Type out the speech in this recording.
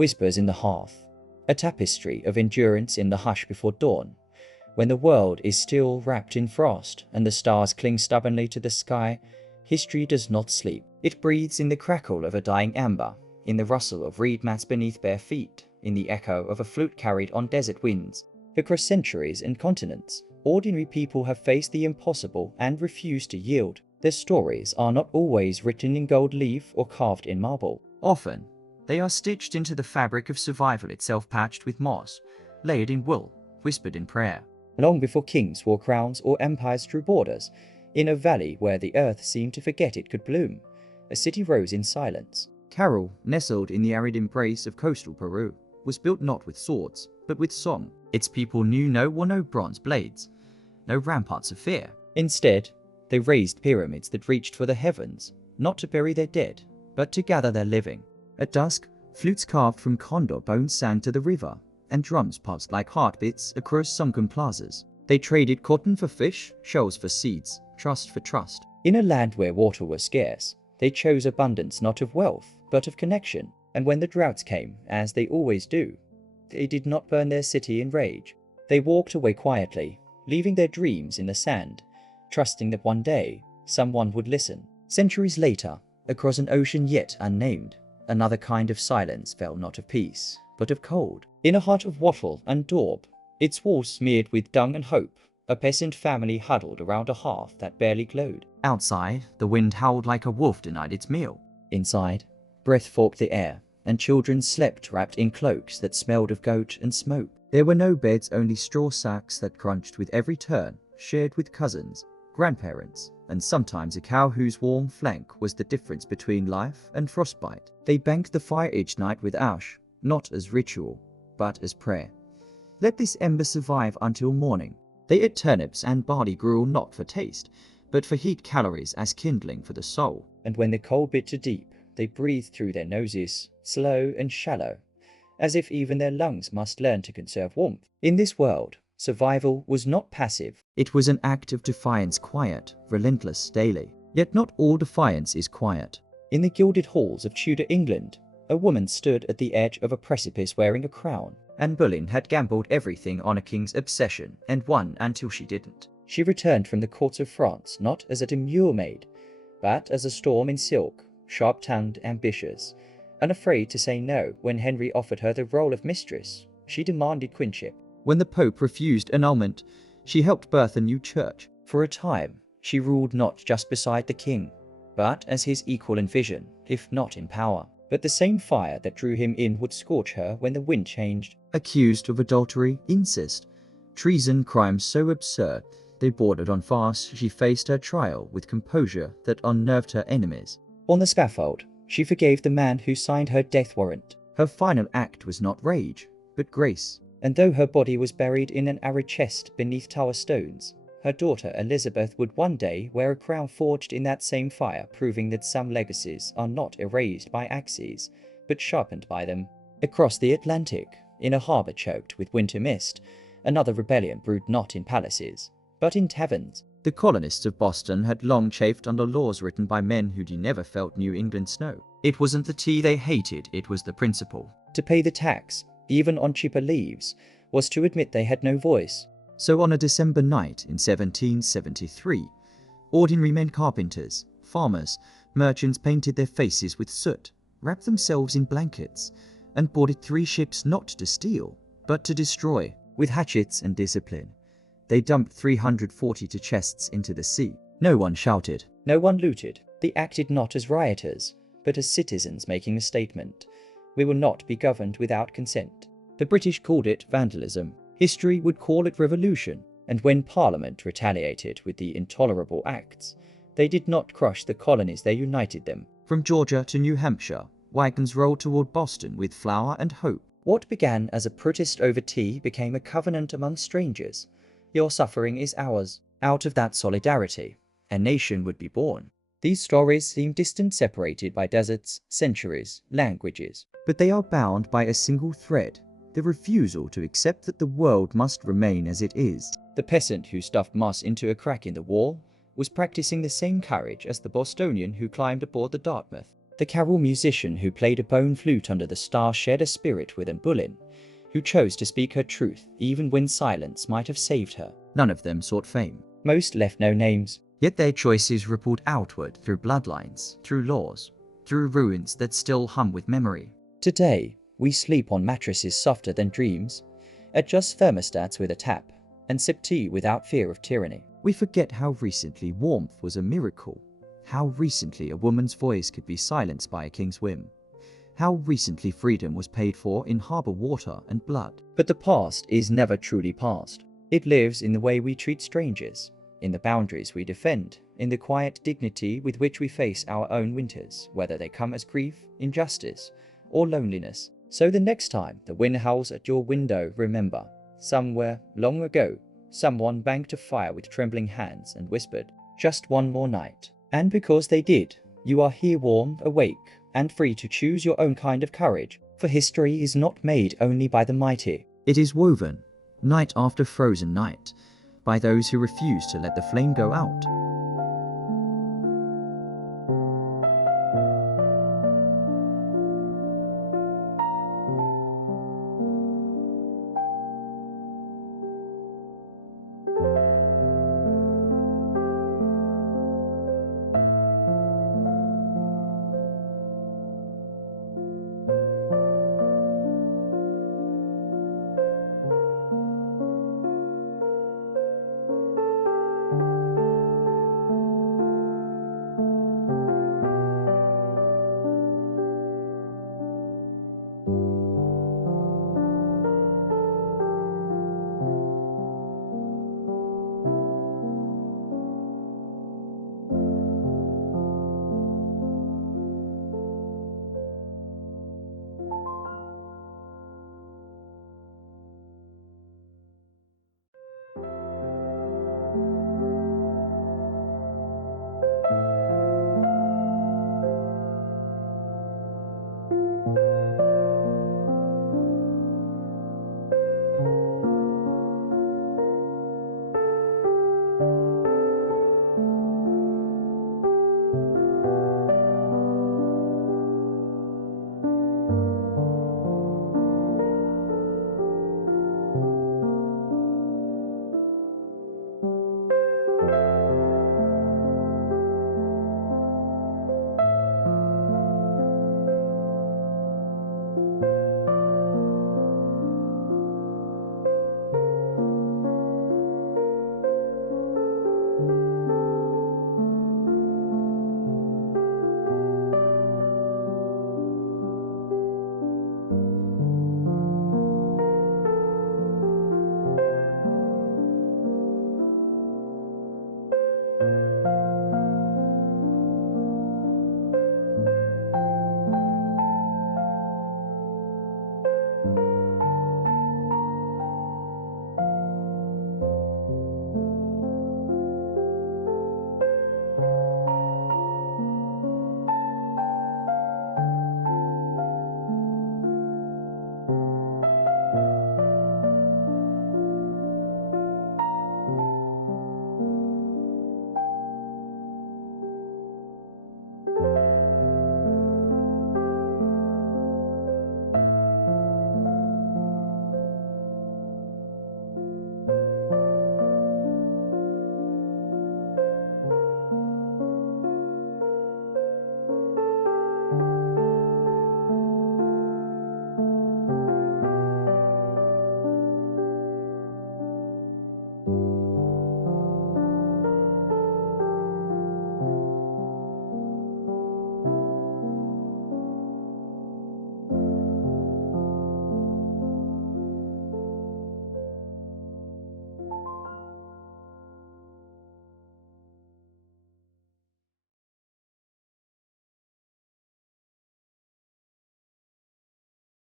whispers in the hearth, a tapestry of endurance in the hush before dawn. When the world is still wrapped in frost and the stars cling stubbornly to the sky, history does not sleep. It breathes in the crackle of a dying ember, in the rustle of reed mats beneath bare feet, in the echo of a flute carried on desert winds. Across centuries and continents, ordinary people have faced the impossible and refused to yield. Their stories are not always written in gold leaf or carved in marble. Often, they are stitched into the fabric of survival itself, patched with moss, layered in wool, whispered in prayer. Long before kings wore crowns or empires drew borders, in a valley where the earth seemed to forget it could bloom, a city rose in silence. Carroll, nestled in the arid embrace of coastal Peru, was built not with swords, but with song. Its people knew no bronze blades, no ramparts of fear. Instead, they raised pyramids that reached for the heavens, not to bury their dead, but to gather their living. At dusk, flutes carved from condor bones sang to the river, and drums pulsed like heartbeats across sunken plazas. They traded cotton for fish, shells for seeds, trust for trust. In a land where water was scarce, they chose abundance not of wealth, but of connection. And when the droughts came, as they always do, they did not burn their city in rage. They walked away quietly, leaving their dreams in the sand, trusting that one day, someone would listen. Centuries later, across an ocean yet unnamed, another kind of silence fell, not of peace, but of cold. In a hut of wattle and daub, its walls smeared with dung and hope, a peasant family huddled around a hearth that barely glowed. Outside, the wind howled like a wolf denied its meal. Inside, breath forked the air, and children slept wrapped in cloaks that smelled of goat and smoke. There were no beds, only straw sacks that crunched with every turn, shared with cousins, grandparents, and sometimes a cow whose warm flank was the difference between life and frostbite. They banked the fire each night with ash, not as ritual, but as prayer. Let this ember survive until morning. They ate turnips and barley gruel not for taste, but for heat, calories as kindling for the soul. And when the cold bit too deep, they breathed through their noses, slow and shallow, as if even their lungs must learn to conserve warmth. In this world, survival was not passive. It was an act of defiance, quiet, relentless, daily. Yet not all defiance is quiet. In the gilded halls of Tudor England, a woman stood at the edge of a precipice wearing a crown. Anne Boleyn had gambled everything on a king's obsession and won until she didn't. She returned from the courts of France not as a demure maid, but as a storm in silk, sharp-tongued, ambitious, unafraid to say no. When Henry offered her the role of mistress, she demanded queenship. When the Pope refused annulment, she helped birth a new church. For a time, she ruled not just beside the king, but as his equal in vision, if not in power. But the same fire that drew him in would scorch her when the wind changed. Accused of adultery, incest, treason, crimes so absurd they bordered on farce, she faced her trial with composure that unnerved her enemies. On the scaffold, she forgave the man who signed her death warrant. Her final act was not rage, but grace. And though her body was buried in an arid chest beneath Tower stones, her daughter Elizabeth would one day wear a crown forged in that same fire, proving that some legacies are not erased by axes, but sharpened by them. Across the Atlantic, in a harbor choked with winter mist, another rebellion brewed not in palaces, but in taverns. The colonists of Boston had long chafed under laws written by men who'd never felt New England snow. It wasn't the tea they hated, it was the principle. To pay the tax, even on cheaper leaves, was to admit they had no voice. So on a December night in 1773, ordinary men, carpenters, farmers, merchants painted their faces with soot, wrapped themselves in blankets, and boarded 3 ships not to steal, but to destroy. With hatchets and discipline, they dumped 342 chests into the sea. No one shouted, no one looted. They acted not as rioters, but as citizens making a statement. We will not be governed without consent. The British called it vandalism. History would call it revolution. And when Parliament retaliated with the intolerable acts, they did not crush the colonies, they united them. From Georgia to New Hampshire, wagons rolled toward Boston with flour and hope. What began as a protest over tea became a covenant among strangers. Your suffering is ours. Out of that solidarity, a nation would be born. These stories seem distant, separated by deserts, centuries, languages, but they are bound by a single thread: the refusal to accept that the world must remain as it is. The peasant who stuffed moss into a crack in the wall was practicing the same courage as the Bostonian who climbed aboard the Dartmouth. The carol musician who played a bone flute under the stars shared a spirit with Anne Boleyn, who chose to speak her truth even when silence might have saved her. None of them sought fame. Most left no names, yet their choices rippled outward through bloodlines, through laws, through ruins that still hum with memory. Today, we sleep on mattresses softer than dreams, adjust thermostats with a tap, and sip tea without fear of tyranny. We forget how recently warmth was a miracle, how recently a woman's voice could be silenced by a king's whim, how recently freedom was paid for in harbor water and blood. But the past is never truly past. It lives in the way we treat strangers, in the boundaries we defend, in the quiet dignity with which we face our own winters, whether they come as grief, injustice, or loneliness. So the next time the wind howls at your window, remember, somewhere long ago, someone banked a fire with trembling hands and whispered, "Just one more night." And because they did, you are here warm, awake, and free to choose your own kind of courage. For history is not made only by the mighty. It is woven, night after frozen night, by those who refuse to let the flame go out.